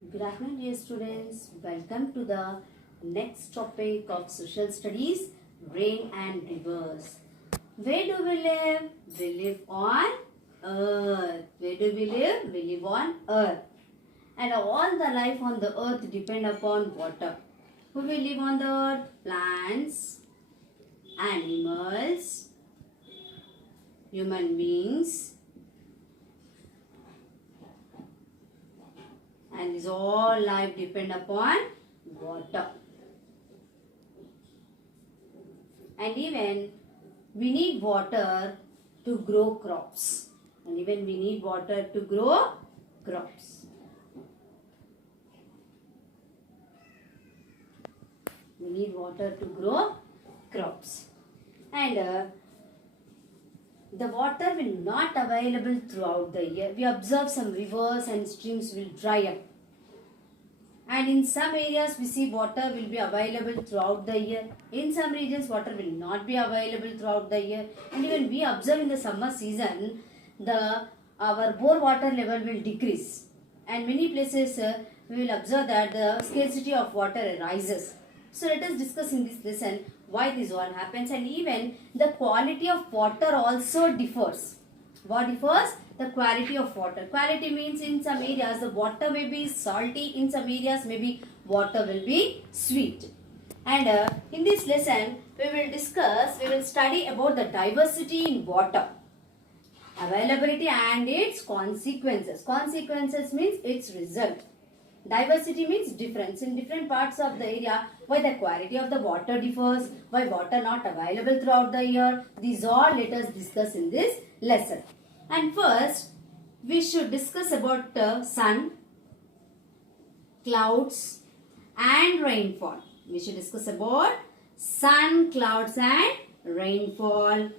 Good afternoon, dear students. Welcome to the next topic of social studies, rain and rivers. Where do we live? We live on earth. Where do we live? We live on earth. And all the life on the earth depend upon water. Who will live on the earth? Plants, animals, human beings, and this all life depend upon water. And even we need water to grow crops. And even we need water to grow crops. We need water to grow crops. And the water will not available throughout the year. We observe some rivers and streams will dry up. And in some areas we see water will be available throughout the year. In some regions water will not be available throughout the year. And even we observe in the summer season, our bore water level will decrease. And many places we will observe that the scarcity of water arises. So let us discuss in this lesson why this all happens, and even the quality of water also differs. What differs? The quality of water. Quality means in some areas the water may be salty, in some areas maybe water will be sweet. And in this lesson we will study about the diversity in water, availability and its consequences. Consequences means its result. Diversity means difference in different parts of the area, why the quality of the water differs, why water not available throughout the year. These all let us discuss in this lesson. And first, we should discuss about sun, clouds and rainfall. We should discuss about sun, clouds and rainfall.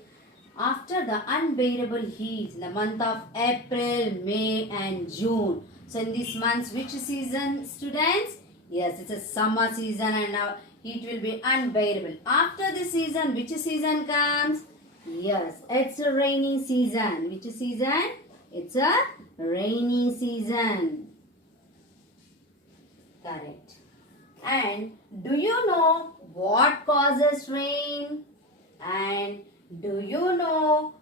After the unbearable heat in the month of April, May and June. So in these months, which season, students? Yes, it's a summer season and now heat will be unbearable. After this season, which season comes? Yes, it's a rainy season. Which season? It's a rainy season. Correct. And do you know what causes rain? And do you know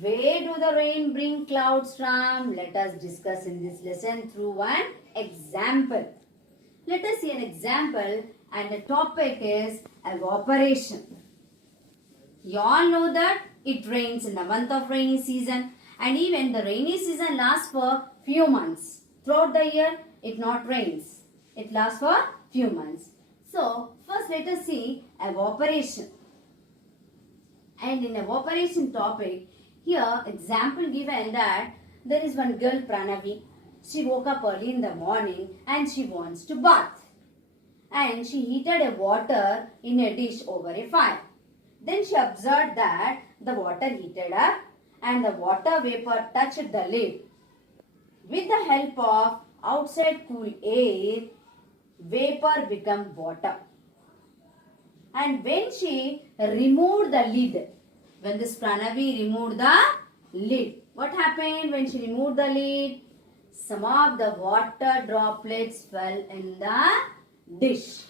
where do the rain bring clouds from? Let us discuss in this lesson through one example. Let us see an example, and the topic is evaporation. You all know that it rains in the month of rainy season, and even the rainy season lasts for few months. Throughout the year it not rains. It lasts for few months. So first let us see evaporation. And in evaporation topic, here example given that there is one girl Pranavi. She woke up early in the morning and she wants to bath. And she heated a water in a dish over a fire. Then she observed that the water heated up and the water vapor touched the lid. With the help of outside cool air, vapor became water. And when she removed the lid, when this Pranavi removed the lid, what happened when she removed the lid? Some of the water droplets fell in the dish.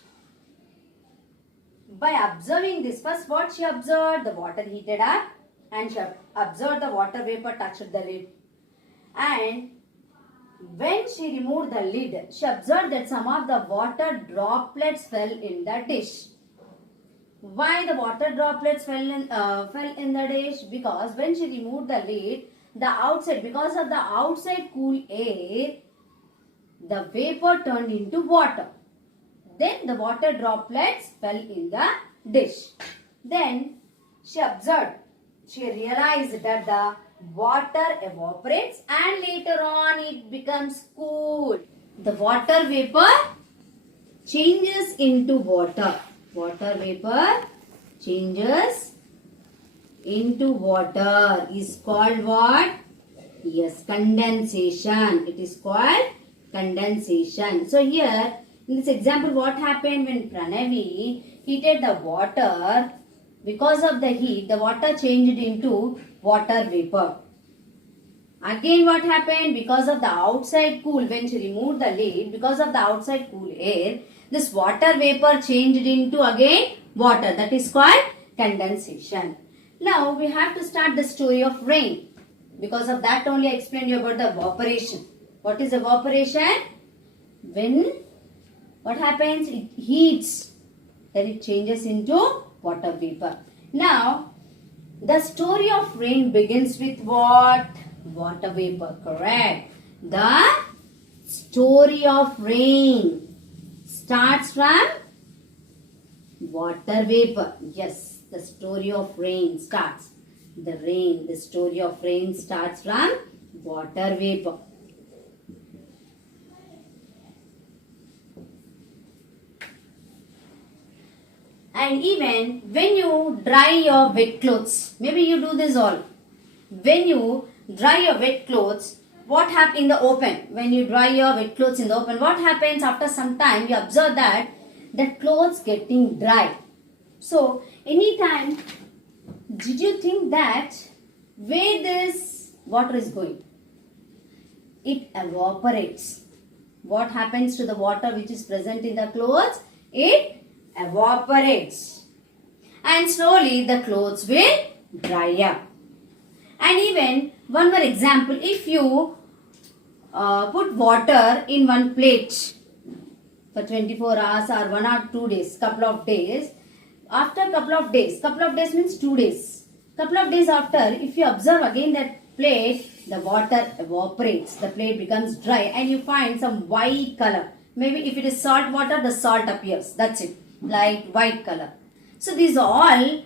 By observing this, first what she observed? The water heated up and she observed the water vapor touched the lid. And when she removed the lid, she observed that some of the water droplets fell in the dish. Why the water droplets fell in the dish? Because when she removed the lid, because of the outside cool air, the vapor turned into water. Then the water droplets fell in the dish. Then she realized that the water evaporates and later on it becomes cool. The water vapor changes into water. Water vapor changes into water is called what? Yes, condensation. It is called condensation. So here in this example, what happened when Pranavi heated the water? Because of the heat, the water changed into water vapor. Again what happened? Because of the outside cool, when she removed the lid, because of the outside cool air, this water vapor changed into again water. That is called condensation. Now we have to start the story of rain. Because of that only I explained you about the evaporation. What is evaporation? When what happens? It heats. Then it changes into water vapor. Now the story of rain begins with what? Water vapor, correct. The story of rain starts from water vapor. Yes, the story of rain starts. The story of rain starts from water vapor. And even when you dry your wet clothes, maybe you do this all. When you dry your wet clothes, what happens in the open? When you dry your wet clothes in the open, what happens after some time? You observe that the clothes getting dry. So, anytime, did you think that where this water is going? It evaporates. What happens to the water which is present in the clothes? It evaporates. And slowly the clothes will dry up. And even one more example, if you put water in one plate for 24 hours or 1 or 2 days, couple of days, after couple of days means 2 days, couple of days after, if you observe again that plate, the water evaporates, the plate becomes dry and you find some white color. Maybe if it is salt water, the salt appears, that's it, like white color. So these are all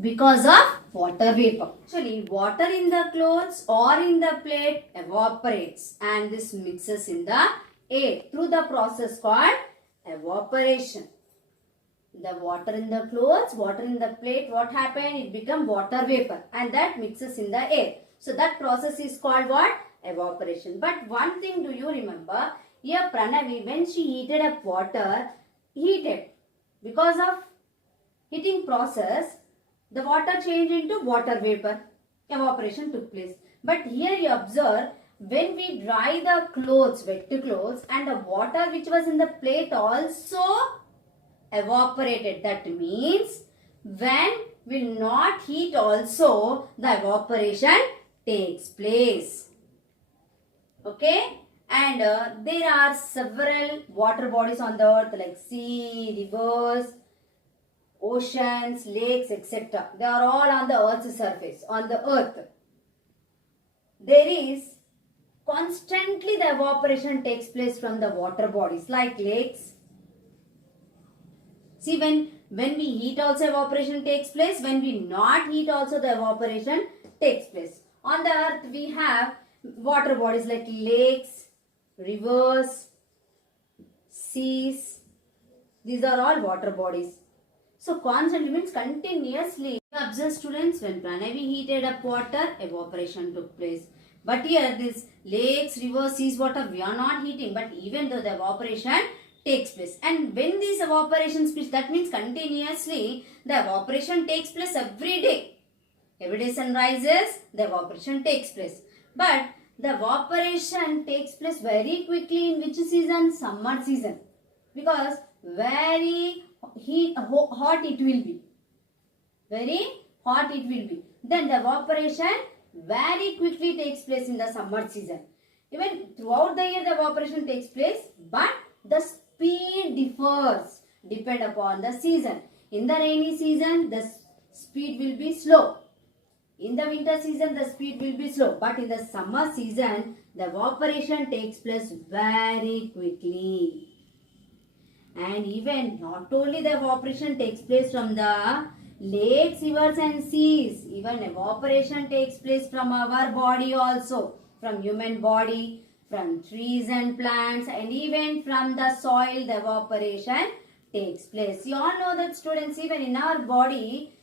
because of water vapor. Actually, water in the clothes or in the plate evaporates and this mixes in the air through the process called evaporation. The water in the clothes, water in the plate, what happened? It become water vapor and that mixes in the air. So that process is called what? Evaporation. But one thing do you remember? Here Pranavi, when she heated up water, because of heating process, the water changed into water vapor. Evaporation took place. But here you observe, when we dry the clothes, wet clothes, and the water which was in the plate also evaporated. That means when will not heat also, the evaporation takes place. Okay? And there are several water bodies on the earth like sea, rivers, oceans, lakes, etc. They are all on the earth's surface, on the earth. There is constantly the evaporation takes place from the water bodies like lakes. See, when we heat also evaporation takes place, when we not heat also the evaporation takes place. On the earth we have water bodies like lakes, rivers, seas. These are all water bodies. So constantly means continuously. Observe students, when Pranavi heated up water, evaporation took place. But here this lakes, rivers, seas, water, we are not heating. But even though the evaporation takes place. And when these evaporations, that means continuously the evaporation takes place every day. Every day sun rises, the evaporation takes place. But the evaporation takes place very quickly in which season? Summer season. Because very hot it will be. Very hot it will be. Then the evaporation very quickly takes place in the summer season. Even throughout the year the evaporation takes place, but the speed differs depend upon the season. In the rainy season the speed will be slow. In the winter season the speed will be slow. But in the summer season the evaporation takes place very quickly. And even not only the evaporation takes place from the lakes, rivers and seas, even evaporation takes place from our body also, from human body, from trees and plants, and even from the soil the evaporation takes place. You all know that students, even in our body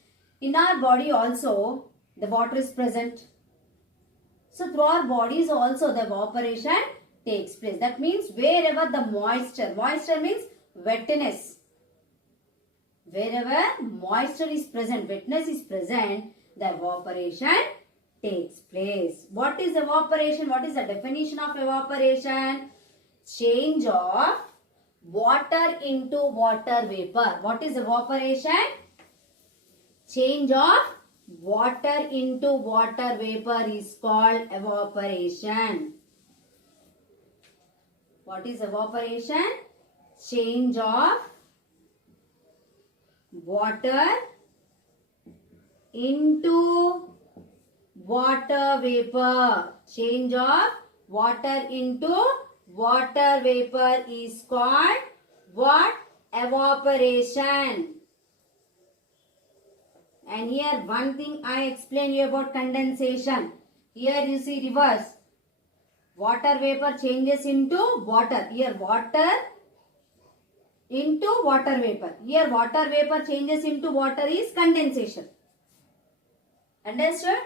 also the water is present. So through our bodies also the evaporation takes place. That means wherever the moisture means wetness. Wherever moisture is present, wetness is present, the evaporation takes place. What is evaporation? What is the definition of evaporation? Change of water into water vapor. What is evaporation? Change of water into water vapor is called evaporation. What is evaporation? Change of water into water vapor. Change of water into water vapor is called what? Evaporation. And here one thing I explain you about condensation. Here you see reverse. Water vapor changes into water. Here water into water vapor. Here water vapor changes into water is condensation. Understood?